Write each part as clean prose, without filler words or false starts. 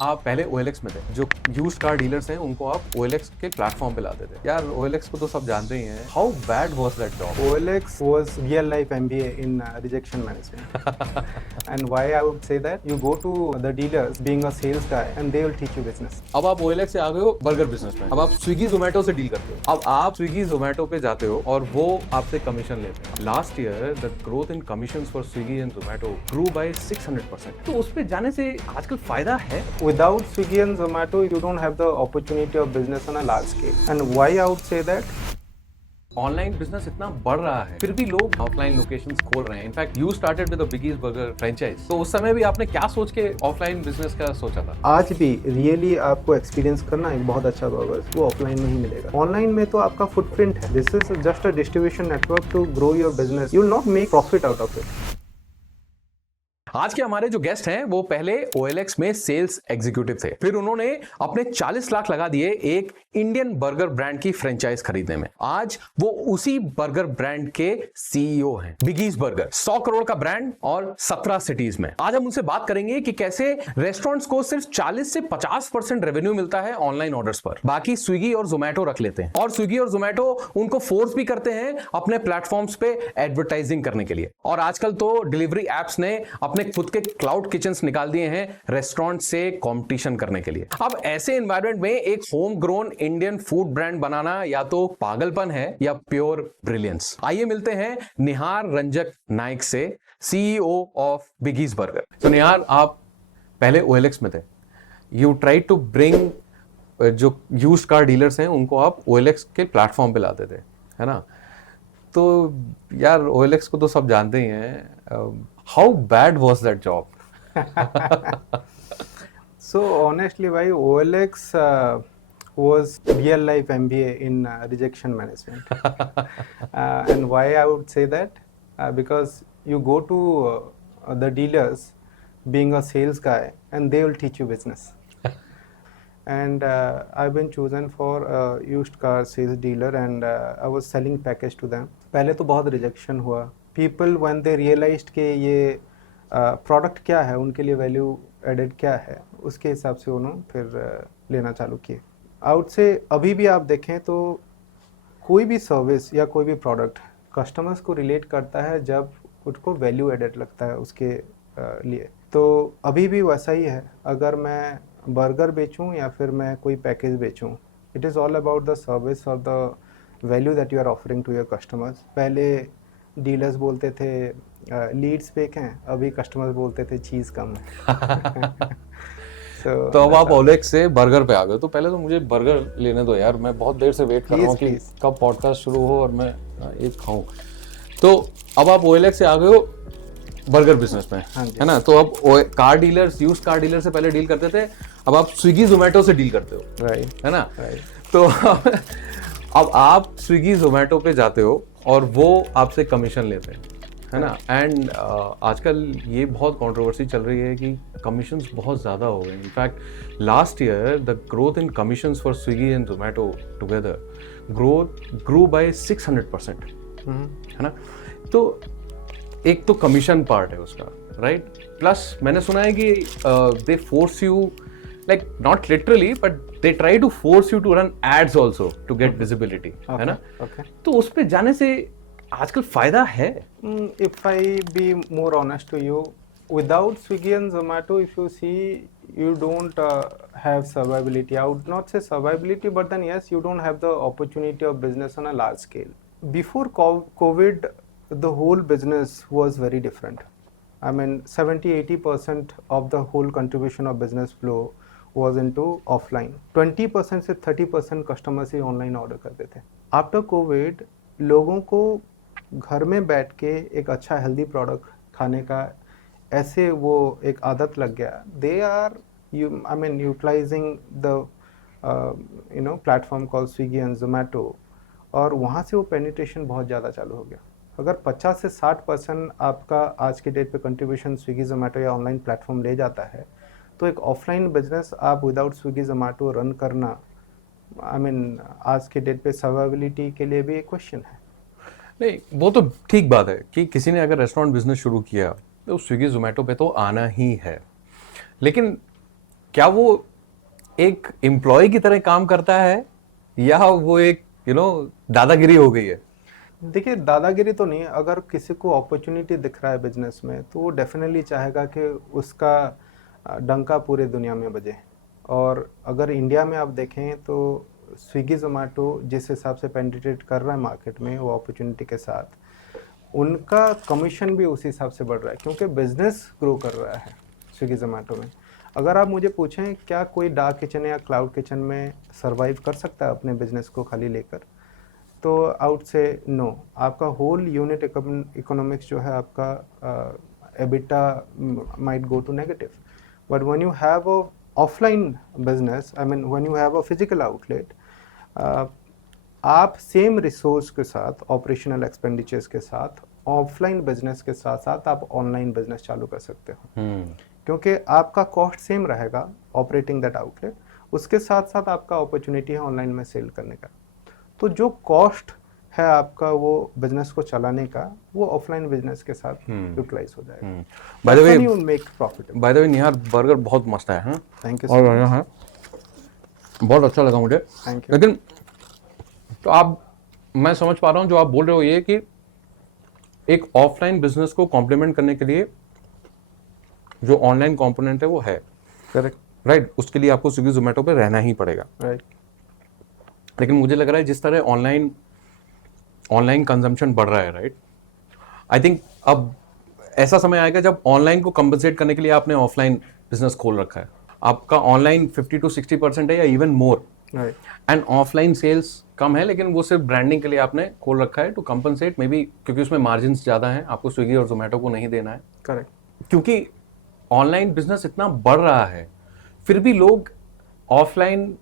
आप पहले OLX में थे, जो यूज्ड कार डीलर्स हैं उनको आप OLX के प्लेटफॉर्म पे लाते थे। यार OLX को तो सब जानते ही हैं। How bad was that job? OLX was real life MBA in rejection management. And why I would say that, you go to the dealers being a sales guy and they will teach you business. अब आप OLX से आ गए हो burger business में। अब आप स्विगी जोमेटो से deal करते हो। अब आप स्विगी जोमेटो पे जाते हो और वो आपसे कमीशन लेते हैं। Last year the growth in commissions for Swiggy and Zomato grew by 600%। तो उस पे जाने से आजकल फायदा है? Without Swiggy and Zomato, you don't have the opportunity of business on a large scale. And why I would say that, online business इतना बढ़ रहा है फिर भी लोग ऑफलाइन लोकेशंस खोल रहे हैं। In fact you started with the बिगीज burger franchise. तो उस समय भी आपने क्या सोच के ऑफलाइन बिजनेस का सोचा था? आज भी रियली आपको एक्सपीरियंस करना एक बहुत अच्छा बर्गर वो ऑफलाइन में ही मिलेगा। ऑनलाइन में तो आपका फुटप्रिंट है। This is just a distribution network to grow your business. You will not make profit out of it. आज के हमारे जो गेस्ट हैं वो पहले OLX में सेल्स एग्जीक्यूटिव थे, फिर उन्होंने अपने 40 लाख लगा दिए एक इंडियन बर्गर ब्रांड की फ्रेंचाइज खरीदने में। आज वो उसी बर्गर ब्रांड के CEO हैं। बिगीज बर्गर 100 करोड़ का ब्रांड और 17 सिटीज में। आज हम उनसे बात करेंगे कि कैसे रेस्टोरेंट्स को सिर्फ 40 से 50% रेवेन्यू मिलता है ऑनलाइन ऑर्डर्स पर, बाकी स्विगी और जोमेटो रख लेते हैं और स्विगी और जोमेटो उनको फोर्स भी करते हैं अपने प्लेटफॉर्म्स पे एडवर्टाइजिंग करने के लिए। और आजकल तो डिलीवरी एप्स ने अपने खुद के क्लाउड किचन्स निकाल दिए हैं रेस्टोरेंट से कंपटीशन करने के लिए। अब ऐसे एनवायरनमेंट में एक home grown Indian food brand बनाना या तो पागलपन है या प्योर ब्रिलियंस। आइए मिलते हैं निहार रंजक नाइक से, CEO ऑफ बिगीज बर्गर। तो निहार, आप पहले OLX में थे। यू ट्राई टू ब्रिंग जो यूज्ड कार डीलर्स हैं उनको आप OLX के प्लेटफॉर्म पे लाते थे, है ना? तो यार OLX को तो सब जानते ही हैं। How bad was that job? So honestly, why OLX was real life MBA in rejection management. And why I would say that, because you go to the dealers being a sales guy and they will teach you business. And I've been chosen for a used car sales dealer and I was selling package to them. पहले तो बहुत rejection हुआ। People when they realized कि ये product क्या है, उनके लिए वैल्यू एडेड क्या है, उसके हिसाब से उन्होंने फिर लेना चालू किए। आउट से अभी भी आप देखें तो कोई भी सर्विस या कोई भी प्रोडक्ट कस्टमर्स को रिलेट करता है जब उसको वैल्यू एडेड लगता है उसके लिए। तो अभी भी वैसा ही है। अगर मैं बर्गर बेचूं या फिर मैं कोई पैकेज बेचूं, it is all about the service और the value that you are offering to your customers. पहले डीलर्स बोलते थे लीड्स फेक हैं, अभी कस्टमर्स बोलते थे चीज़ कम है। तो अब आप OLX से बर्गर पे आ गए। तो पहले तो मुझे बर्गर लेने दो यार, मैं बहुत देर से वेट कर रहा हूँ कि कब पॉडकास्ट शुरू हो और मैं एक खाऊं। तो अब आप OLX से आ गए हो बर्गर बिजनेस में, है ना? तो अब car dealers, used car dealer से पहले डील करते थे, अब आप स्विगी जोमेटो से डील करते हो, राइट, है ना? तो अब आप स्विगी जोमेटो पे जाते हो और वो आपसे कमीशन लेते हैं, है ना? एंड आजकल ये बहुत कंट्रोवर्सी चल रही है कि कमीशंस बहुत ज़्यादा हो गए। In fact last year the growth in commissions for Swiggy and Zomato together grew by 600%, है ना? तो एक तो कमीशन पार्ट है उसका, राइट? प्लस मैंने सुना है कि they force you, like not literally but they try to force you to run ads also to get visibility, है ना? तो उस पे जाने से आजकल फायदा है? If I be more honest to you, without Swiggy and Zomato, if you see, you don't have survivability. I would not say survivability, but then yes, you don't have the opportunity of business on a large scale. Before COVID, the whole business was very different. I mean, 70-80% of the whole contribution of business flow was into offline. 20% से 30% customers ही online order करते थे। After Covid लोगों को घर में बैठ के एक अच्छा हेल्दी प्रोडक्ट खाने का ऐसे वो एक आदत लग गया। They are utilising the platform call Swiggy and Zomato, और वहाँ से वो पेनिट्रेशन बहुत ज़्यादा चालू हो गया। अगर 50 से 60% आपका आज के डेट पे कंट्रीब्यूशन स्विगी जोमेटो या ऑनलाइन प्लेटफॉर्म ले जाता है, तो एक ऑफलाइन बिजनेस आप विदाउट स्विगी जोमेटो रन करना, आज के डेट पे सर्वाइबिलिटी के लिए भी एक क्वेश्चन है। नहीं, वो तो ठीक बात है कि किसी ने अगर रेस्टोरेंट बिजनेस शुरू किया तो स्विगी जोमेटो पे तो आना ही है। लेकिन क्या वो एक एम्प्लॉय की तरह काम करता है या वो एक दादागिरी हो गई है? देखिए, दादागिरी तो नहीं है। अगर किसी को अपॉर्चुनिटी दिख रहा है बिजनेस में तो वो डेफिनेटली चाहेगा कि उसका डंका पूरे दुनिया में बजे। और अगर इंडिया में आप देखें तो स्विगी जोमेटो जिस हिसाब से पेनिट्रेट कर रहा है मार्केट में वो अपॉर्चुनिटी के साथ, उनका कमीशन भी उसी हिसाब से बढ़ रहा है क्योंकि बिजनेस ग्रो कर रहा है स्विगी जोमेटो में। अगर आप मुझे पूछें क्या कोई डार्क किचन या क्लाउड किचन में सरवाइव कर सकता है अपने बिजनेस को खाली लेकर, तो आउट से नो। आपका होल यूनिट इकोनॉमिक्स जो है आपका EBITDA might go to negative. But when you have a offline business, I mean when you have a physical outlet, आप सेम रिसोर्स के साथ, ऑपरेशनल एक्सपेंडिचर्स के साथ, ऑफलाइन बिजनेस के साथ साथ आप ऑनलाइन बिजनेस चालू कर सकते हो क्योंकि आपका कॉस्ट सेम रहेगा ऑपरेटिंग दैट आउटलेट, उसके साथ साथ आपका अपॉर्चुनिटी है ऑनलाइन में सेल करने का। तो जो कॉस्ट है आपका वो बिजनेस को चलाने का, वो ऑफलाइन बिजनेस के साथ यूटिलाइज हो जाएगा। By the way, you make profit. By the way Nihar, burger बहुत मस्त है। हाँ, थैंक यू और सो बढ़िया मच। है, बहुत अच्छा लगा मुझे। Thank you. लेकिन तो आप, मैं समझ पा रहा हूँ जो आप बोल रहे हो ये कि एक ऑफलाइन बिजनेस को कॉम्प्लीमेंट करने के लिए जो ऑनलाइन कंपोनेंट है वो है, करेक्ट। राइट? उसके लिए आपको स्विगी जोमेटो पे रहना ही पड़ेगा। राइट। लेकिन मुझे लग रहा है जिस तरह ऑनलाइन ऑनलाइन कंजम्पशन बढ़ रहा है, राइट, आई थिंक अब ऐसा समय आएगा जब ऑनलाइन को कंपनसेट करने के लिए आपने ऑफलाइन बिजनेस खोल रखा है, आपका ऑनलाइन 50 to 60% है या even more, right. And offline sales कम है, लेकिन वो सिर्फ ब्रांडिंग के लिए आपने खोल रखा है टू कंपनसेट, मे बी क्योंकि उसमें मार्जिन ज्यादा हैं, आपको स्विगी और जोमेटो को नहीं देना है। करेक्ट। क्योंकि ऑनलाइन बिजनेस इतना बढ़ रहा है, फिर भी लोग ऑफलाइन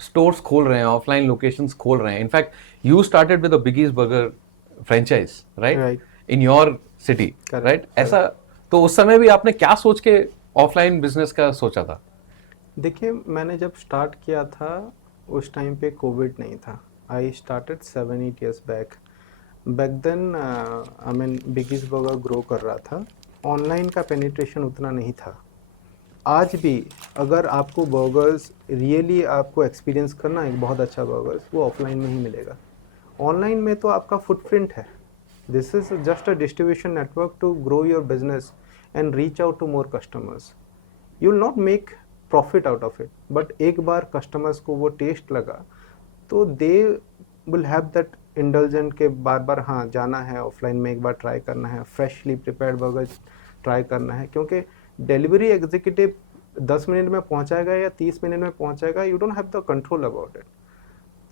स्टोर्स खोल रहे हैं, ऑफलाइन लोकेशंस खोल रहे हैं। In fact you started with the बिगीज burger franchise, right, Right. In your city, Correct, right? ऐसा तो उस समय भी आपने क्या सोच के ऑफलाइन बिजनेस का सोचा था? देखिए, मैंने जब स्टार्ट किया था उस टाइम पे कोविड नहीं था। I started 7-8 years back. Back then I mean Biggies burger grow कर रहा था, ऑनलाइन का पेनिट्रेशन उतना नहीं था। आज भी अगर आपको बर्गर्स रियली आपको एक्सपीरियंस करना एक बहुत अच्छा बर्गर्स, वो ऑफलाइन में ही मिलेगा। ऑनलाइन में तो आपका फुटप्रिंट है। This is just a distribution network to grow your business and reach out to more customers. You will not make profit out of it, but एक बार कस्टमर्स को वो टेस्ट लगा तो they will have that indulgent के बार बार हाँ जाना है ऑफलाइन में, एक बार ट्राई करना है, फ्रेशली प्रिपेयर्ड बर्गर ट्राई करना है। क्योंकि डिलीवरी एग्जीक्यूटिव 10 मिनट में पहुंचाएगा या 30 मिनट में पहुंचाएगा, you don't have the control about it.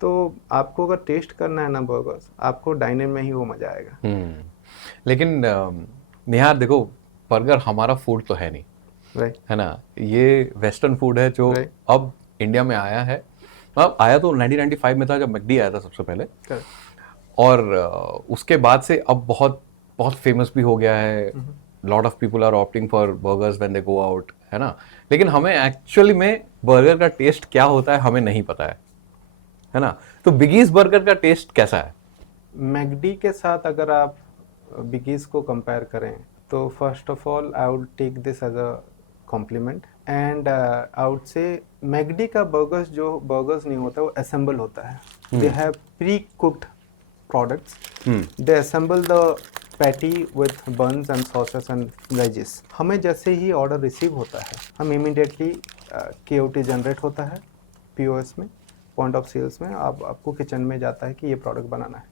तो आपको अगर टेस्ट करना है ना बर्गर्स, आपको डाइनिंग में ही वो मजा आएगा। लेकिन निहार देखो, बर्गर हमारा फूड तो है नहीं, राइट। है ना? ये वेस्टर्न फूड है जो Right. अब इंडिया में आया है। अब आया तो 1995 में था जब मैकडी आया था सबसे पहले, करेक्ट। और उसके बाद से अब बहुत बहुत फेमस भी हो गया है। Lot of people are opting for burgers when they go out, है ना? लेकिन हमें एक्चुअली में बर्गर का टेस्ट क्या होता है हमें नहीं पता है ना? तो बिगीज बर्गर का टेस्ट कैसा है? मैकडी के साथ अगर आप बिगीज को कंपेयर करें तो first of all I would take this as a compliment, and I would say McD का बर्गर्स जो बर्गर्स नहीं होता वो असेंबल होता है। They have pre cooked products, they assemble the patty with buns and sauces and veggies. हमें जैसे ही order receive होता है हम इमीडिएटली KOT जनरेट होता है POS में, पॉइंट ऑफ सेल्स में, आपको किचन में जाता है कि ये प्रोडक्ट बनाना है।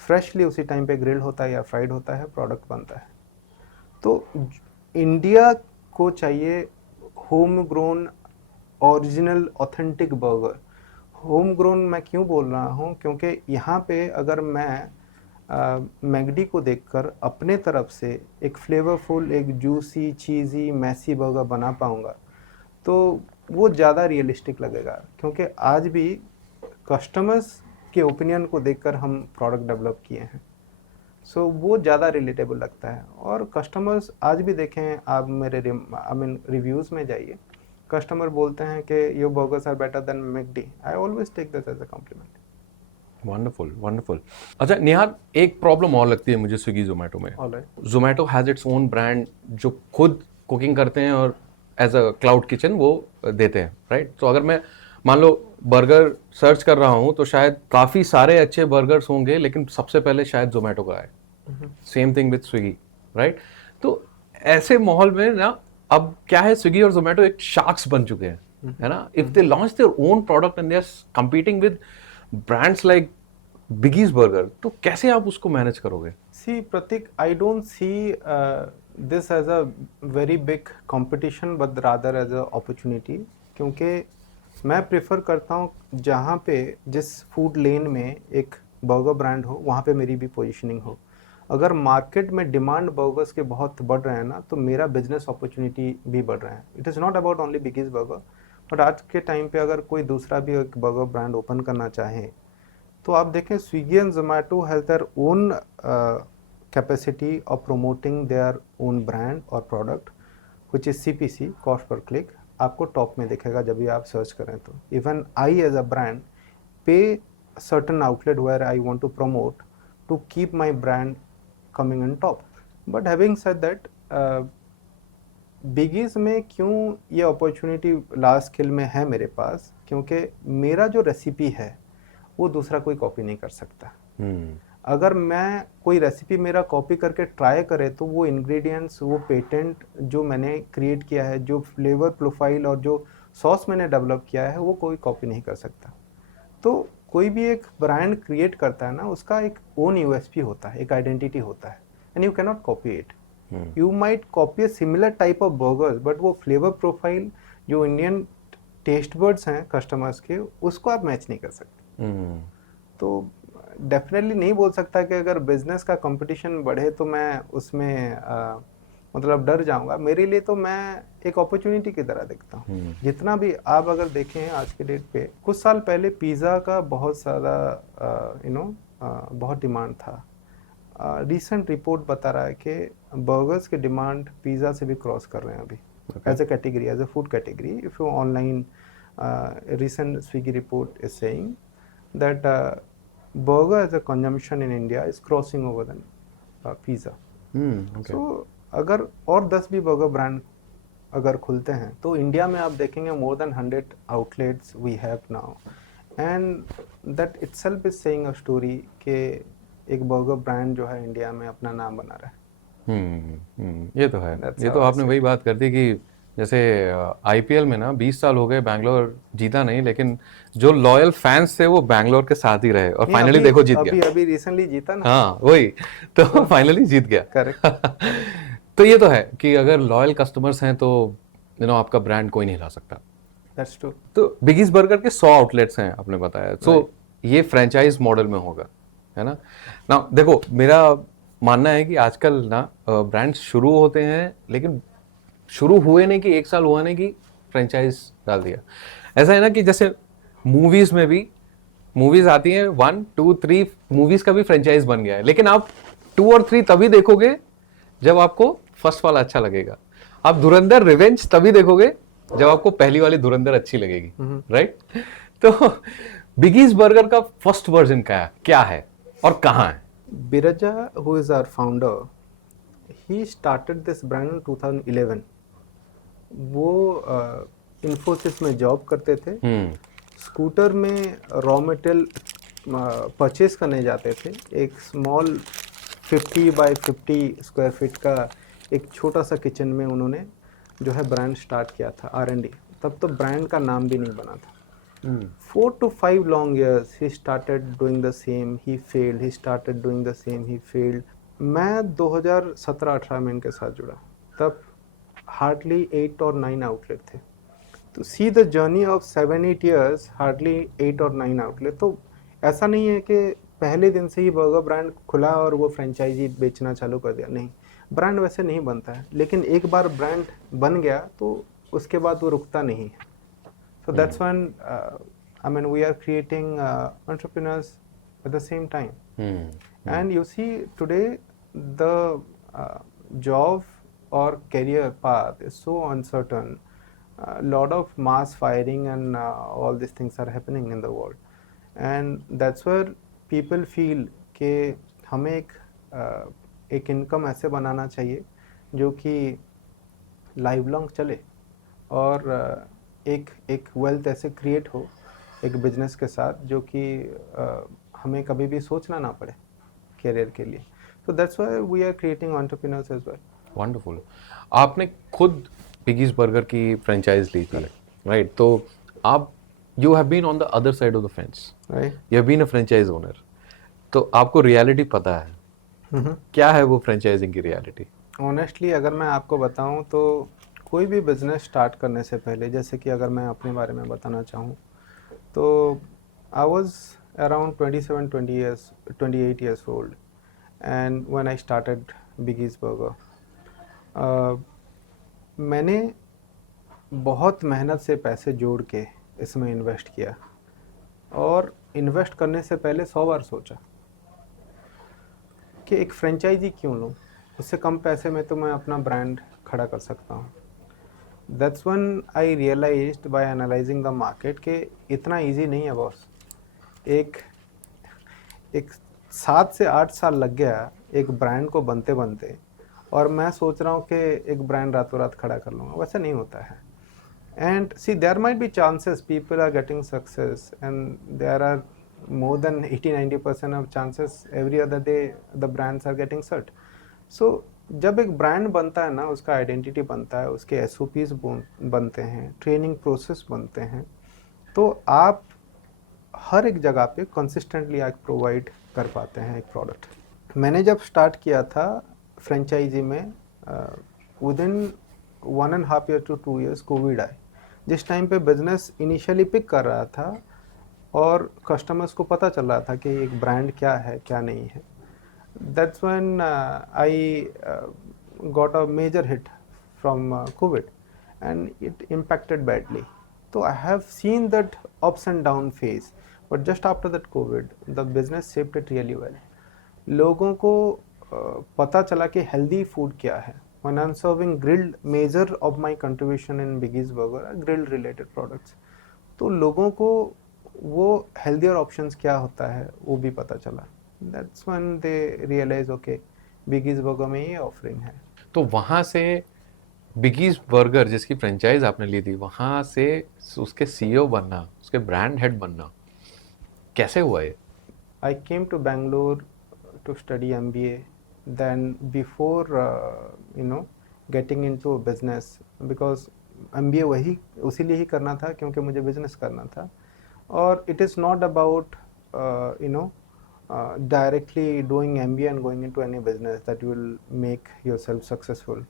फ्रेशली उसी टाइम पे ग्रिल होता है या फ्राइड होता है, प्रोडक्ट बनता है। तो इंडिया को चाहिए home grown original authentic burger. Home grown मैं क्यों बोल रहा हूँ, क्योंकि यहाँ पे अगर मैं मैकडी को देखकर अपने तरफ से एक फ्लेवरफुल, एक जूसी, चीज़ी, मैसी बर्गर बना पाऊँगा तो वो ज़्यादा रियलिस्टिक लगेगा। क्योंकि आज भी कस्टमर्स के ओपिनियन को देखकर हम प्रोडक्ट डेवलप किए हैं, सो वो ज़्यादा रिलेटेबल लगता है। और कस्टमर्स आज भी देखें आप मेरे आई मीन रिव्यूज़ में जाइए, कस्टमर बोलते हैं कि your burgers are better than McD. I always take this as a compliment. Wonderful, wonderful. अच्छा निहार, एक प्रॉब्लम और लगती है मुझे स्विगी जोमेटो में। Alright. Zomato has its own brand जो खुद कुकिंग करते हैं और एज अ क्लाउड किचन वो देते हैं, राइट? तो अगर मैं मान लो बर्गर सर्च कर रहा हूँ तो शायद काफ़ी सारे अच्छे बर्गर्स होंगे, लेकिन सबसे पहले शायद जोमेटो का है। Same thing with Swiggy, right? तो ऐसे माहौल में ना अब क्या है, स्विगी और जोमेटो एक शार्क्स बन चुके हैं, है ना? If they launch their own product and they are competing with brands like Biggies burger, तो कैसे आप उसको मैनेज करोगे? See, Pratik, I don't see this as a very big competition, but rather as a opportunity. क्योंकि मैं prefer करता हूँ जहाँ पे जिस फूड लेन में एक बर्गर ब्रांड हो वहाँ पे मेरी भी पोजीशनिंग हो। अगर मार्केट में डिमांड बर्गर्स के बहुत बढ़ रहे हैं ना, तो मेरा बिजनेस अपॉर्चुनिटी भी बढ़ रहा है। It is not about only बिगीज burger, but आज के टाइम पे अगर कोई दूसरा भी एक बर्गर ब्रांड ओपन करना चाहे तो आप देखें Swiggy and Zomato has their own capacity of promoting their own brand और product which is CPC, cost per click, आपको टॉप में दिखेगा जब भी आप सर्च करें तो। Even I as a brand पे certain outlet where I want to promote to keep my brand coming on top. But having said that, बिगीज में क्यों ये अपॉर्चुनिटी लार्ज स्केल में है मेरे पास, क्योंकि मेरा जो रेसिपी है वो दूसरा कोई कॉपी नहीं कर सकता। अगर मैं कोई रेसिपी मेरा कॉपी करके ट्राई करे तो वो इंग्रेडिएंट्स, वो पेटेंट जो मैंने क्रिएट किया है, जो फ्लेवर प्रोफाइल और जो सॉस मैंने डेवलप किया है, वो कोई कॉपी नहीं कर सकता। तो कोई भी एक ब्रांड क्रिएट करता है ना, उसका एक ओन USP होता है, एक आइडेंटिटी होता है, and you can not copy it. You might copy a similar type of burgers, but वो फ्लेवर प्रोफाइल जो इंडियन टेस्ट बर्ड्स हैं कस्टमर्स के, उसको आप मैच नहीं कर सकते। तो डेफिनेटली नहीं बोल सकता कि अगर बिजनेस का कंपटीशन बढ़े तो मैं उसमें मतलब डर जाऊंगा। मेरे लिए तो मैं एक अपॉर्चुनिटी की तरह देखता हूँ। जितना भी आप अगर देखें आज के डेट पे, कुछ साल पहले पिज़्ज़ा का बहुत सारा बहुत डिमांड था। रिसेंट रिपोर्ट बता रहा है कि बर्गर्स के डिमांड पिज़्ज़ा से भी क्रॉस कर रहे हैं अभी, as a category, as a food category. If you online, recent Swiggy report is saying that burger as a consumption in India is crossing over than pizza. Okay. So अगर और 10 भी burger brand अगर खुलते हैं तो इंडिया में आप देखेंगे more than 100 outlets we have now, and that itself is saying a story कि एक बर्गर ब्रांड जो है इंडिया में अपना नाम बना रहा है। ये तो है। That's ये how तो I आपने see वही बात कर दी कि जैसे IPL में ना 20 साल हो गए, बैंगलोर जीता नहीं, लेकिन जो लॉयल फैंस थे वो बैंगलोर के साथ ही रहे और नहीं, फाइनली अभी देखो जीत गया। अभी रिसेंटली जीता ना। हाँ वही तो फाइनली जीत गया। करेक्ट। तो ये तो है कि अगर लॉयल कस्टमर्स हैं तो आपका ब्रांड कोई नहीं ला सकता। That's true. तो बिगीज बर्गर के 100 आउटलेट्स हैं आपने बताया, तो ये फ्रेंचाइज मॉडल में होगा, है ना? ना देखो, मेरा मानना है कि आजकल ना ब्रांड्स शुरू होते हैं, लेकिन शुरू हुए नहीं कि 1 साल हुआ नहीं कि फ्रेंचाइज डाल दिया। ऐसा है ना कि जैसे मूवीज में भी मूवीज आती हैं 1, 2, 3 मूवीज का भी फ्रेंचाइज बन गया है, लेकिन आप 2 और 3 तभी देखोगे जब आपको फर्स्ट वाला अच्छा लगेगा। आप धुरंधर रिवेंज तभी देखोगे जब आपको पहली वाली धुरंधर अच्छी लगेगी, राइट? तो बिगीज बर्गर का फर्स्ट वर्जन क्या है और कहाँ है? Biraja, who is our founder, he started this brand in 2011. वो इन्फोसिस में जॉब करते थे। स्कूटर में रॉ मटेरियल परचेज करने जाते थे। एक स्मॉल 50 बाय 50 स्क्वायर फीट का एक छोटा सा किचन में उन्होंने जो है ब्रांड स्टार्ट किया था, R&D। तब तो ब्रांड का नाम भी नहीं बना था। 4 to 5 long years he started doing the same, he failed, he started doing the same, he failed. मैं 2017-18 में इनके साथ जुड़ा, तब हार्डली 8 और 9 आउटलेट थे। तो see the journey of 7-8 years, hardly 8 और 9 आउटलेट। तो ऐसा नहीं है कि पहले दिन से ही बर्गर ब्रांड खुला और वो फ्रेंचाइजी बेचना चालू कर दिया, नहीं। ब्रांड वैसे नहीं बनता है, लेकिन एक बार ब्रांड बन गया तो उसके बाद वो रुकता नहीं है। So that's when I mean we are creating entrepreneurs at the same time. And you see today the job or career path is so uncertain. A lot of mass firing and all these things are happening in the world, and that's where people feel कि हमें एक income ऐसे बनाना चाहिए जो कि live long चले। और एक एक वेल्थ ऐसे क्रिएट हो एक बिजनेस के साथ जो कि हमें कभी भी सोचना ना पड़े करियर के लिए. So that's why we are creating entrepreneurs as well. Wonderful. आपने खुद पिगीज बर्गर की फ्रेंचाइज ली थी, राइट? तो आप you have been on the other side of the fence, Right? You have been a franchise owner, तो आपको reality पता है. क्या है वो फ्रेंचाइजिंग की रियलिटी? ऑनेस्टली अगर मैं आपको बताऊं तो कोई भी बिजनेस स्टार्ट करने से पहले, जैसे कि अगर मैं अपने बारे में बताना चाहूँ तो I was around 28 years old and when I started Biggie's Burger. मैंने बहुत मेहनत से पैसे जोड़ के इसमें इन्वेस्ट किया और इन्वेस्ट करने से पहले 100 बार सोचा कि एक फ्रेंचाइजी क्यों लूँ, उससे कम पैसे में तो मैं अपना ब्रांड खड़ा कर सकता हूँ. That's when I realised by analysing the market कि इतना इजी नहीं है बॉस. एक एक 7 से 8 साल लग गया एक ब्रांड को बनते बनते और मैं सोच रहा हूँ कि एक ब्रांड रातों रात खड़ा कर लूँगा. वैसा नहीं होता है. And see, there might be chances people are getting success, and there are more than 80-90% of chances every other day the brands are getting sold. So जब एक ब्रांड बनता है ना, उसका आइडेंटिटी बनता है, उसके SOPs बनते हैं, ट्रेनिंग प्रोसेस बनते हैं, तो आप हर एक जगह पे कंसिस्टेंटली आप प्रोवाइड कर पाते हैं एक प्रोडक्ट. मैंने जब स्टार्ट किया था फ्रेंचाइजी में within 1.5 year to 2 years Covid आए, जिस टाइम पे बिजनेस इनिशियली पिक कर रहा था और कस्टमर्स को पता चल रहा था कि एक ब्रांड क्या है क्या नहीं है. That's when I got a major hit from Covid and it impacted badly. तो I have seen that ups and down phase, but just after that Covid the business shaped it really well. लोगों को पता चला कि healthy food क्या है. When I'm serving grilled, major of my contribution in Biggie's Burger are grilled related products. तो लोगों को वो healthier options क्या होता है वो भी पता चला. That's when they realize okay, Biggie's Burger में ये offering है. तो वहाँ से बिगीज बर्गर जिसकी फ्रेंचाइज आपने ली थी, वहाँ से उसके CEO बनना, उसके ब्रांड हेड बनना कैसे हुआ ये? I came to Bangalore to study MBA. Then before getting into a business, because MBA वही उसी लिए ही करना था क्योंकि मुझे बिजनेस करना था. और it is not about directly doing MBA and going into any business that will make yourself successful.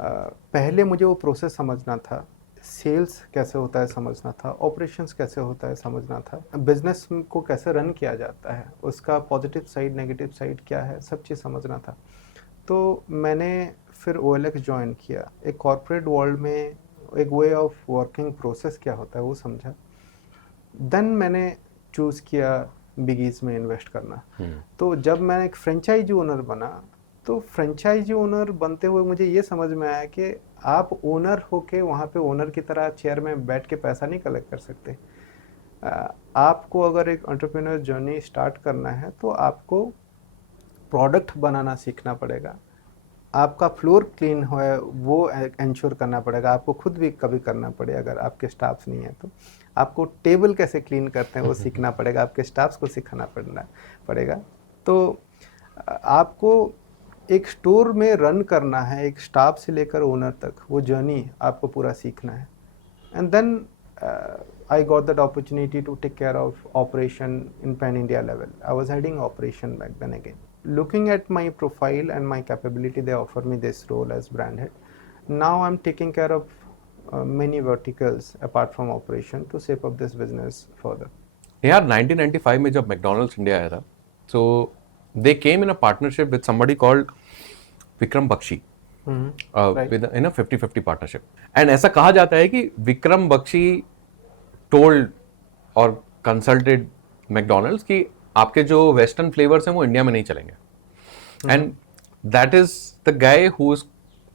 पहले मुझे वो प्रोसेस समझना था, सेल्स कैसे होता है समझना था, ऑपरेशंस कैसे होता है समझना था, बिजनेस को कैसे रन किया जाता है, उसका पॉजिटिव साइड नेगेटिव साइड क्या है, सब चीज़ समझना था. तो मैंने फिर OLX ज्वाइन किया. एक कॉर्पोरेट वर्ल्ड में एक वे ऑफ वर्किंग प्रोसेस क्या होता है वो समझा. देन मैंने चूज़ किया बिगीज़ में इन्वेस्ट करना. तो जब मैं एक फ्रेंचाइजी ओनर बना तो फ्रेंचाइजी ओनर बनते हुए मुझे ये समझ में आया कि आप ओनर होके वहाँ पे ओनर की तरह चेयर में बैठ के पैसा नहीं कलेक्ट कर सकते. आपको अगर एक एंटरप्रेन्योर जर्नी स्टार्ट करना है तो आपको प्रोडक्ट बनाना सीखना पड़ेगा. आपका फ्लोर क्लीन हो वो इंश्योर करना पड़ेगा. आपको खुद भी कभी करना पड़े अगर आपके स्टाफ्स नहीं है तो. आपको टेबल कैसे क्लीन करते हैं वो सीखना पड़ेगा, आपके स्टाफ्स को सिखाना पड़ेगा. तो आपको एक स्टोर में रन करना है, एक स्टाफ से लेकर ओनर तक, वो जर्नी आपको पूरा सीखना है. And then I got that opportunity to take care of operation in pan India level. I was heading operation back then again. Looking at my profile and my capability, they offer me this role as brand head. Now I'm taking care of many verticals apart from operation to shape up this business further. यार 1995 में जब McDonald's India आया था, so they came in a partnership with somebody called Vikram Bakshi, with in a 50-50 partnership. And ऐसा कहा जाता है कि विक्रम बख्शी told और कंसल्टेड मैकडॉनल्ड्स कि आपके जो वेस्टर्न फ्लेवर्स हैं वो इंडिया में नहीं चलेंगे. And that is the guy who is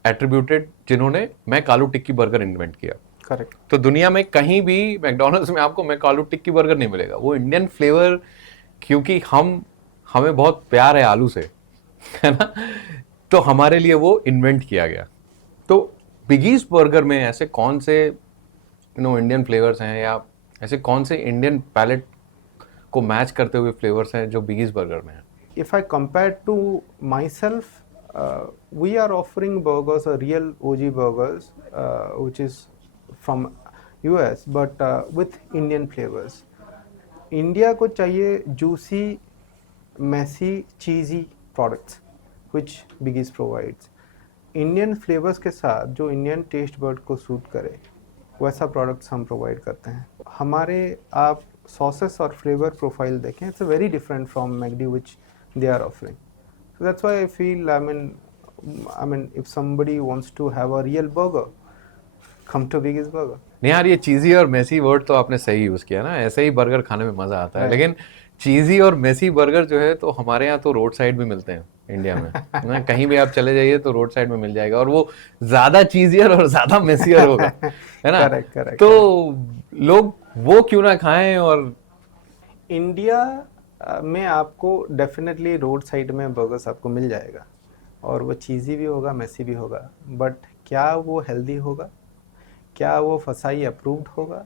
attributed, जिन्होंने मैं कालू टिक्की बर्गर इन्वेंट किया. करेक्ट. तो दुनिया में कहीं भी मैकडॉनल्ड्स में आपको मैं कालू टिक्की बर्गर नहीं मिलेगा. वो इंडियन फ्लेवर, क्योंकि हमें बहुत प्यार है आलू से, है ना, तो हमारे लिए वो इन्वेंट किया गया. तो बिगीज बर्गर में ऐसे कौन से इंडियन फ्लेवर्स हैं, या ऐसे कौन से इंडियन पैलेट को मैच करते हुए फ्लेवर्स हैं जो बिगीज बर्गर में है? If I compare to myself, we are offering burgers, real OG burgers, which is from US, but with Indian flavors. India को चाहिए juicy, messy, cheesy products which Biggies provides. Indian flavours के साथ जो Indian taste bud को suit करे वैसा products हम provide करते हैं. हमारे आप सॉसेस और फ्लेवर प्रोफाइल देखें, it's very different from McD which they are offering. So that's why I feel, I mean, if somebody wants to have a real burger, come to Biggie's Burger. नहीं यार, ये चीजी और Messi word तो आपने सही use किया ना, ऐसे ही बर्गर खाने में मजा आता है. Right. लेकिन चीजी और मेसी बर्गर जो है तो हमारे यहाँ तो रोड साइड भी मिलते हैं इंडिया में. ना कहीं भी आप चले जाइए तो रोड साइड में मिल जाएगा, और वो ज्यादा चीजियर और ज्यादा मेसियर होगा, है ना. Correct, correct, तो लोग वो क्यों ना खाएं. और इंडिया में आपको डेफिनेटली रोड साइड में बर्गर्स आपको मिल जाएगा, और वो चीज़ी भी होगा, मेसी भी होगा, बट क्या वो हेल्दी होगा, क्या वो फसाई अप्रूव्ड होगा,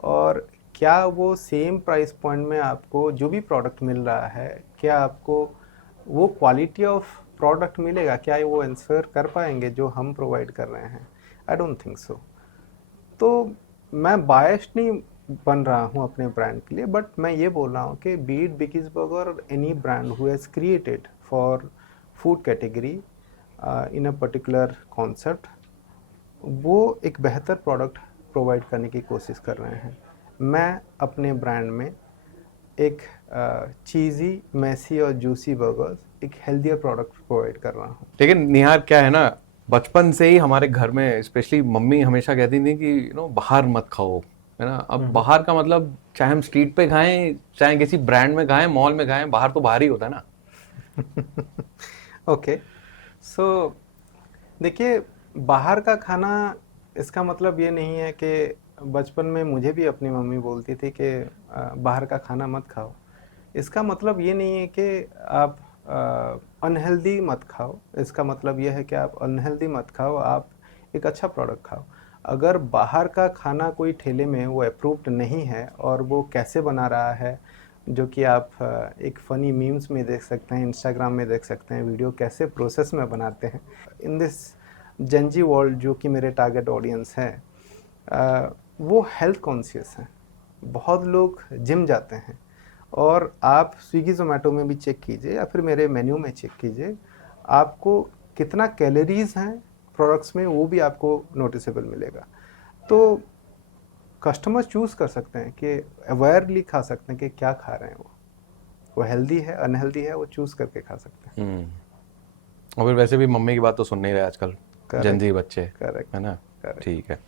और क्या वो सेम प्राइस पॉइंट में आपको जो भी प्रोडक्ट मिल रहा है, क्या आपको वो क्वालिटी ऑफ प्रोडक्ट मिलेगा, क्या वो आंसर कर पाएंगे जो हम प्रोवाइड कर रहे हैं? I don't think so. तो मैं बायस्ड नहीं बन रहा हूँ अपने ब्रांड के लिए, बट मैं ये बोल रहा हूँ कि बीट बिगीज बर्गर और any brand who has created for food category in a particular concept, वो एक बेहतर प्रोडक्ट प्रोवाइड करने की कोशिश कर रहे हैं. मैं अपने ब्रांड में एक चीज़ी, मैसी और जूसी बर्गर्स, एक हेल्दियर प्रोडक्ट प्रोवाइड कर रहा हूँ. लेकिन निहार क्या है ना, बचपन से ही हमारे घर में स्पेशली मम्मी हमेशा कहती थी कि बाहर मत खाओ, है ना. अब बाहर का मतलब चाहे हम स्ट्रीट पे खाएं, चाहे किसी ब्रांड में खाएं, मॉल में खाएं, बाहर तो बाहर ही होता है ना. ओके, सो देखिए, बाहर का खाना, इसका मतलब ये नहीं है कि बचपन में मुझे भी अपनी मम्मी बोलती थी कि बाहर का खाना मत खाओ. इसका मतलब ये नहीं है कि आप अनहेल्दी मत खाओ. इसका मतलब ये है कि आप अनहेल्दी मत खाओ, आप एक अच्छा प्रोडक्ट खाओ. अगर बाहर का खाना कोई ठेले में वो अप्रूव्ड नहीं है, और वो कैसे बना रहा है, जो कि आप एक फ़नी मीम्स में देख सकते हैं, इंस्टाग्राम में देख सकते हैं, वीडियो कैसे प्रोसेस में बनाते हैं. इन दिस जेंजी वर्ल्ड, जो कि मेरे टारगेट ऑडियंस है, वो हेल्थ कॉन्शियस हैं. बहुत लोग जिम जाते हैं, और आप स्विगी जोमेटो में भी चेक कीजिए, या फिर मेरे मेन्यू में चेक कीजिए, आपको कितना कैलोरीज हैं प्रोडक्ट्स में, वो भी आपको नोटिसेबल मिलेगा. तो कस्टमर्स चूज़ कर सकते हैं कि अवेयरली खा सकते हैं कि क्या खा रहे हैं, वो हेल्दी है, अनहेल्दी है, वो चूज़ करके खा सकते हैं. और फिर वैसे भी मम्मी की बात तो सुन नहीं रहे आजकल जेनजी बच्चे, करेक्ट है ना. Correct. ठीक है.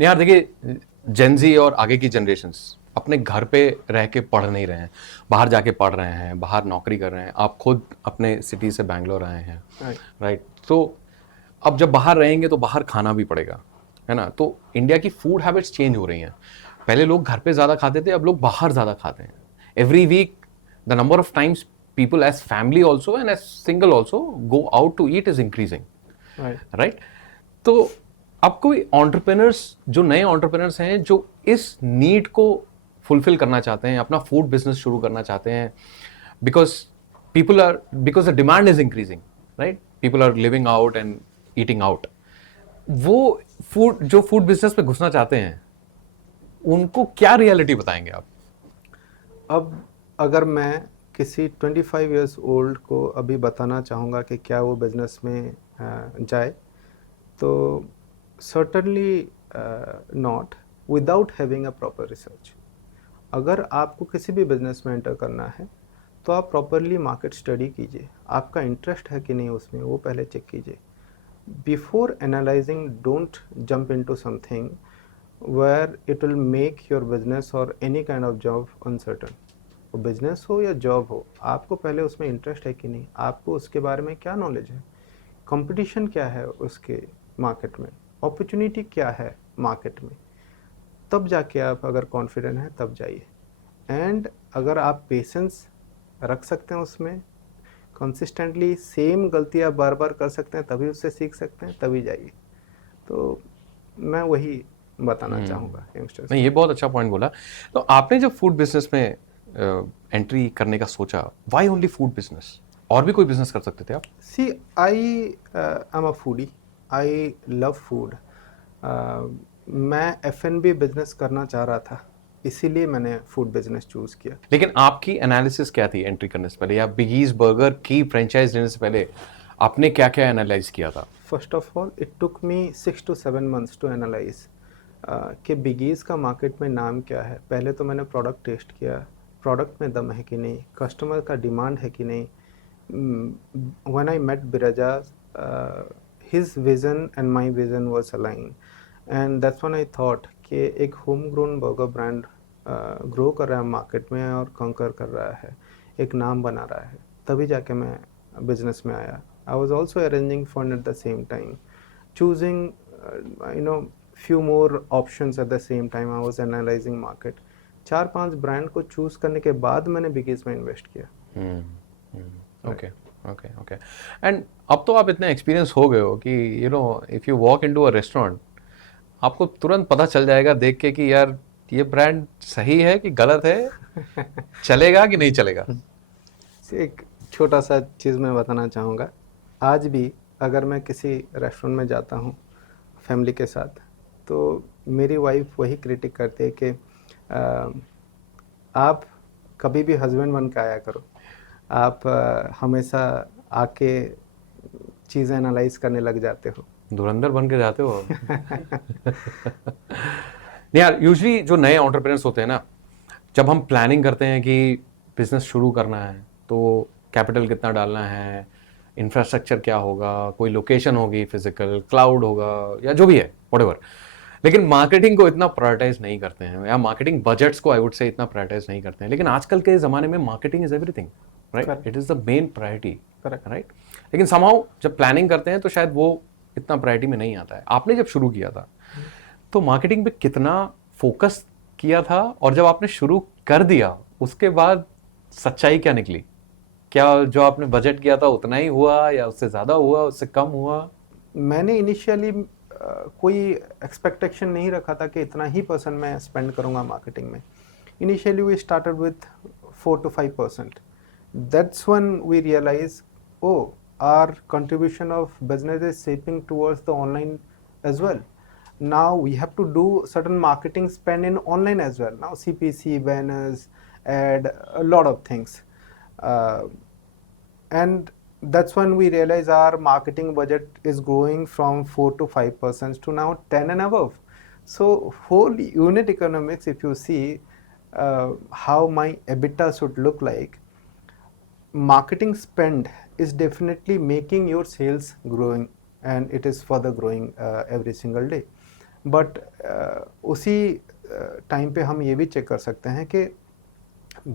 यार देखिए, जेनजी और आगे की जनरेशन्स अपने घर पे रह के पढ़ नहीं रहे हैं, बाहर जाके पढ़ रहे हैं, बाहर नौकरी कर रहे हैं. आप खुद अपने सिटी से बैंगलोर आए हैं, राइट. तो अब जब बाहर रहेंगे तो बाहर खाना भी पड़ेगा, है ना. तो इंडिया की फूड हैबिट्स चेंज हो रही हैं. पहले लोग घर पे ज़्यादा खाते थे, अब लोग बाहर ज़्यादा खाते हैं. Every week the number of times people as family also and as single also go out to eat is increasing, right. तो अब कोई एंटरप्रेन्योर्स, जो नए एंटरप्रेन्योर्स हैं, जो इस नीड को फुलफिल करना चाहते हैं, अपना फूड बिजनेस शुरू करना चाहते हैं, because the demand is increasing, right. People are living out and eating out. वो जो फूड बिजनेस पे घुसना चाहते हैं, उनको क्या रियलिटी बताएंगे आप? अब अगर मैं किसी 25 इयर्स ओल्ड को अभी बताना चाहूँगा कि क्या वो बिज़नेस में जाए, तो certainly not without having a proper research. अगर आपको किसी भी बिज़नेस में एंटर करना है, तो आप प्रॉपरली मार्केट स्टडी कीजिए. आपका इंटरेस्ट है कि नहीं उसमें, वो पहले चेक कीजिए. Before analysing, don't jump into something where it will make your business और any kind of job uncertain. वो बिजनेस हो या जॉब हो, आपको पहले उसमें इंटरेस्ट है कि नहीं, आपको उसके बारे में क्या नॉलेज है, कंपटीशन क्या है उसके मार्केट में, अपॉर्चुनिटी क्या है मार्केट में. तब जाके आप अगर कॉन्फिडेंट हैं तब जाइए. एंड अगर आप पेशेंस रख सकते हैं उसमें, कंसिस्टेंटली सेम गलतियाँ बार बार कर सकते हैं, तभी उससे सीख सकते हैं, तभी जाइए. तो मैं वही बताना चाहूँगा यंगस्टर्स। नहीं, ये बहुत अच्छा पॉइंट बोला। तो आपने जब फूड बिजनेस में एंट्री करने का सोचा, व्हाई ओनली फूड बिजनेस? और भी कोई बिजनेस कर सकते थे आप? See, I'm a foodie. I love food. मैं F&B बिजनेस करना चाह रहा था, इसीलिए मैंने फूड बिजनेस चूज किया। लेकिन आपकी एनालिसिस क्या थी एंट्री करने से पहले, या बिगीज बर्गर की फ्रेंचाइज लेने से पहले आपने क्या क्या एनालाइज किया था? First of all it took me 6 to 7 months to analyse कि बिगीज का मार्केट में नाम क्या है। पहले तो मैंने प्रोडक्ट टेस्ट किया, प्रोडक्ट में दम है कि नहीं, कस्टमर का डिमांड है कि नहीं। When I met Biraja, his vision and my vision was aligned, and that's when I thought कि एक home grown burger brand grow कर रहा है मार्केट में और कंकर कर रहा है, एक नाम बना रहा है, तभी जाके मैं बिजनेस में आया। I was also arranging fund at the same time, choosing few more options at the same time. I was analyzing market। 4-5 brand को चूज करने के बाद मैंने बिगीज में इन्वेस्ट किया। Okay okay okay. एंड अब तो आप इतने एक्सपीरियंस हो गए हो कि if you walk into a restaurant, आपको तुरंत पता चल जाएगा देख के कि यार ये ब्रांड सही है कि गलत है, चलेगा कि नहीं चलेगा। एक छोटा सा चीज़ मैं बताना चाहूँगा। आज भी अगर मैं किसी रेस्टोरेंट में जाता हूँ फैमिली के साथ, तो मेरी वाइफ वही क्रिटिक करती है कि आप कभी भी हस्बैंड बन के आया करो, आप हमेशा आके चीज़ें एनालाइज करने लग जाते हो। धुरंधर बन के जाते हो। नहीं यार, यूजली जो नए एंटरप्रेन्योर्स होते हैं ना, जब हम प्लानिंग करते हैं कि बिजनेस शुरू करना है तो कैपिटल कितना डालना है, इंफ्रास्ट्रक्चर क्या होगा, कोई लोकेशन होगी, फिजिकल क्लाउड होगा, या जो भी है व्हाटएवर, लेकिन मार्केटिंग को इतना प्रायोरिटाइज नहीं करते हैं, या मार्केटिंग बजट्स को आई वुड से इतना प्रायोरिटाइज नहीं करते हैं। लेकिन आजकल के ज़माने में marketing is everything, right? It is the main priority, correct. Right? लेकिन समहाउ जब प्लानिंग करते हैं तो शायद वो इतना प्रायोरिटी में नहीं आता है। आपने जब शुरू किया था तो मार्केटिंग पे कितना फोकस किया था, और जब आपने शुरू कर दिया उसके बाद सच्चाई क्या निकली? क्या जो आपने बजट किया था उतना ही हुआ, या उससे ज़्यादा हुआ, उससे कम हुआ? मैंने इनिशियली कोई एक्सपेक्टेशन नहीं रखा था कि इतना ही परसेंट मैं स्पेंड करूँगा मार्केटिंग में। Initially we started with 4 to 5%। That's when we realise, our contribution of business is shaping towards the online as well. Now we have to do certain marketing spend in online as well. Now CPC, banners, ad, a lot of things. And that's when we realize our marketing budget is growing from 4 to 5% to now 10 and above. So whole unit economics, if you see how my EBITDA should look like, marketing spend is definitely making your sales growing, and it is further growing every single day. But उसी time पे हम ये भी check कर सकते हैं कि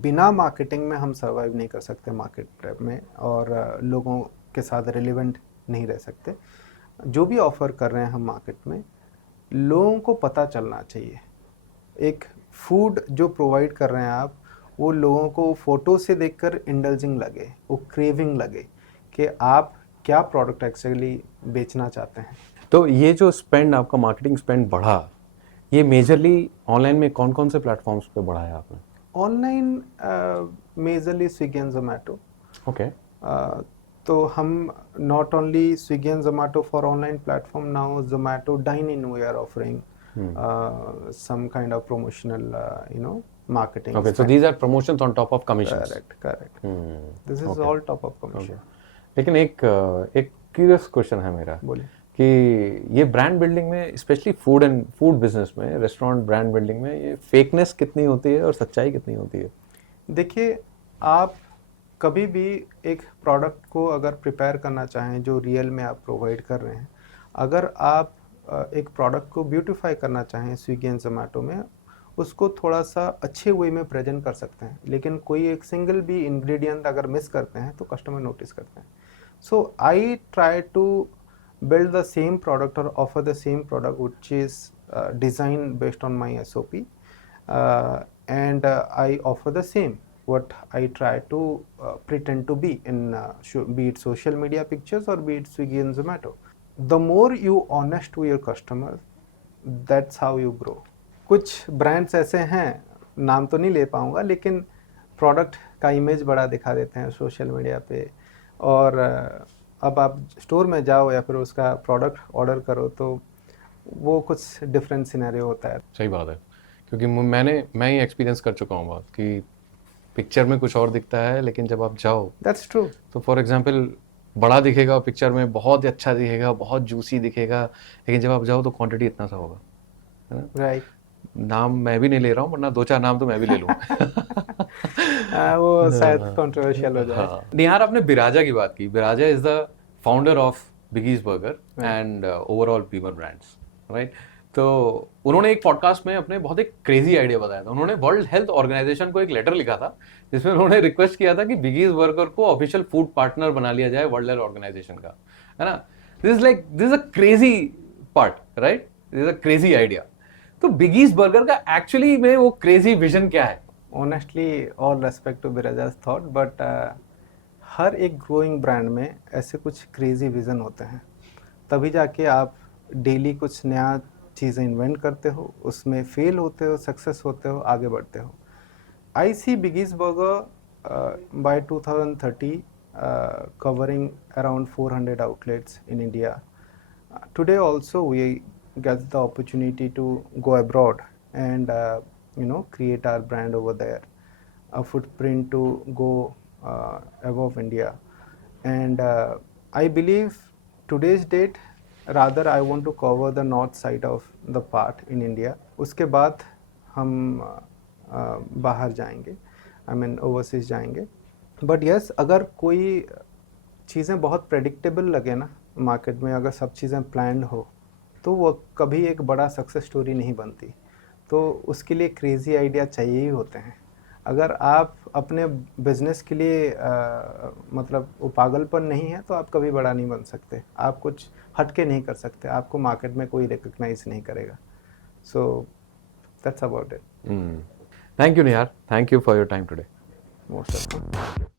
बिना मार्केटिंग में हम सर्वाइव नहीं कर सकते मार्केट में, और लोगों के साथ रिलेवेंट नहीं रह सकते। जो भी ऑफ़र कर रहे हैं हम मार्केट में, लोगों को पता चलना चाहिए। एक फूड जो प्रोवाइड कर रहे हैं आप, वो लोगों को फ़ोटो से देखकर इंडल्जिंग लगे, वो क्रेविंग लगे कि आप क्या प्रोडक्ट एक्चुअली बेचना चाहते हैं। तो ये जो स्पेंड, आपका मार्केटिंग स्पेंड बढ़ा, ये मेजरली ऑनलाइन में कौन कौन से प्लेटफॉर्म्स पे बढ़ाया आपने? Online majorly Swiggy and Zomato. Okay. तो हम not only Swiggy and Zomato for online platform, now Zomato dine in we are offering some kind of promotional marketing Okay, so spend. these are promotions on top of commissions. Correct. This is Okay. all top of commission. लेकिन एक curious question है मेरा बोलिए। कि ये brand building में, specially food business में, restaurant brand building में, ये फेकनेस कितनी होती है और सच्चाई कितनी होती है? देखिए, आप कभी भी एक प्रोडक्ट को अगर प्रिपेयर करना चाहें जो रियल में आप प्रोवाइड कर रहे हैं, अगर आप एक प्रोडक्ट को ब्यूटीफाई करना चाहें स्विगी एंड जोमेटो में, उसको थोड़ा सा अच्छे वे में प्रेजेंट कर सकते हैं, लेकिन कोई एक सिंगल भी इंग्रेडिएंट अगर मिस करते हैं तो कस्टमर नोटिस करते हैं। So I try to build the same product or offer the same product which is designed based on my SOP, and I offer the same what I try to pretend to be in be it social media pictures or be it Swiggy and Zomato. the more you honest to your customer, that's how you grow. कुछ brands ऐसे हैं, नाम तो नहीं ले पाऊंगा, लेकिन product का इमेज बड़ा दिखा देते हैं सोशल मीडिया पे, और अब आप स्टोर में जाओ या फिर उसका प्रोडक्ट ऑर्डर करो तो वो कुछ डिफरेंट सिनेरियो होता है. सही बात है, क्योंकि मैं ही एक्सपीरियंस कर चुका हूँ बात कि पिक्चर में कुछ और दिखता है, लेकिन जब आप जाओ दैट्स ट्रू. तो फॉर एग्जांपल बड़ा दिखेगा पिक्चर में, बहुत ही अच्छा दिखेगा, बहुत जूसी दिखेगा, लेकिन जब आप जाओ तो क्वांटिटी इतना सा होगा, है ना? राइट. नाम मैं भी नहीं ले रहा हूँ, वरना 2-4 नाम तो मैं भी ले लूँ. वो शायद कंट्रोवर्शियल हो जाए. हाँ. निहार, आपने बिराजा की बात की. Biraja is the founder of Biggies Burger and overall Beamer brands, right? तो उन्होंने एक पॉडकास्ट में अपने बहुत एक क्रेजी आइडिया बताया था. उन्होंने वर्ल्ड हेल्थ ऑर्गेनाइजेशन को एक लेटर लिखा था जिसमें उन्होंने रिक्वेस्ट किया था कि बिगीज बर्गर को ऑफिशियल फूड पार्टनर बना लिया जाए वर्ल्ड हेल्थ ऑर्गेनाइजेशन का, है ना? This is a crazy part, right? This is a crazy idea. तो बिगीज बर्गर का एक्चुअली में वो क्रेजी विजन क्या है? ऑनेस्टली ऑल रेस्पेक्ट टू बिराजा's थॉट, बट हर एक ग्रोइंग ब्रांड में ऐसे कुछ क्रेजी विजन होते हैं, तभी जाके आप डेली कुछ नया चीज़ें इन्वेंट करते हो, उसमें फेल होते हो, सक्सेस होते हो, आगे बढ़ते हो. I see Biggies Burger by 2030 covering around 400 outlets in India. Today also we get the opportunity to go abroad and create our brand over there, a footprint to go above India, and I believe today's date rather I want to cover the north side of the part in India. उसके बाद हम बाहर जाएंगे, I mean overseas जाएंगे. But yes, अगर कोई चीज़ें बहुत प्रेडिक्टेबल लगे ना मार्केट में, अगर सब चीज़ें प्लान्ड हो, तो वो कभी एक बड़ा सक्सेस स्टोरी नहीं बनती. तो उसके लिए क्रेज़ी आइडिया चाहिए ही होते हैं. अगर आप अपने बिजनेस के लिए मतलब वो पागलपन नहीं है तो आप कभी बड़ा नहीं बन सकते. आप कुछ हटके नहीं कर सकते, आपको मार्केट में कोई रिकग्नाइज नहीं करेगा. So that's about it. Thank you, Nihar. Thank you for your time today. Most of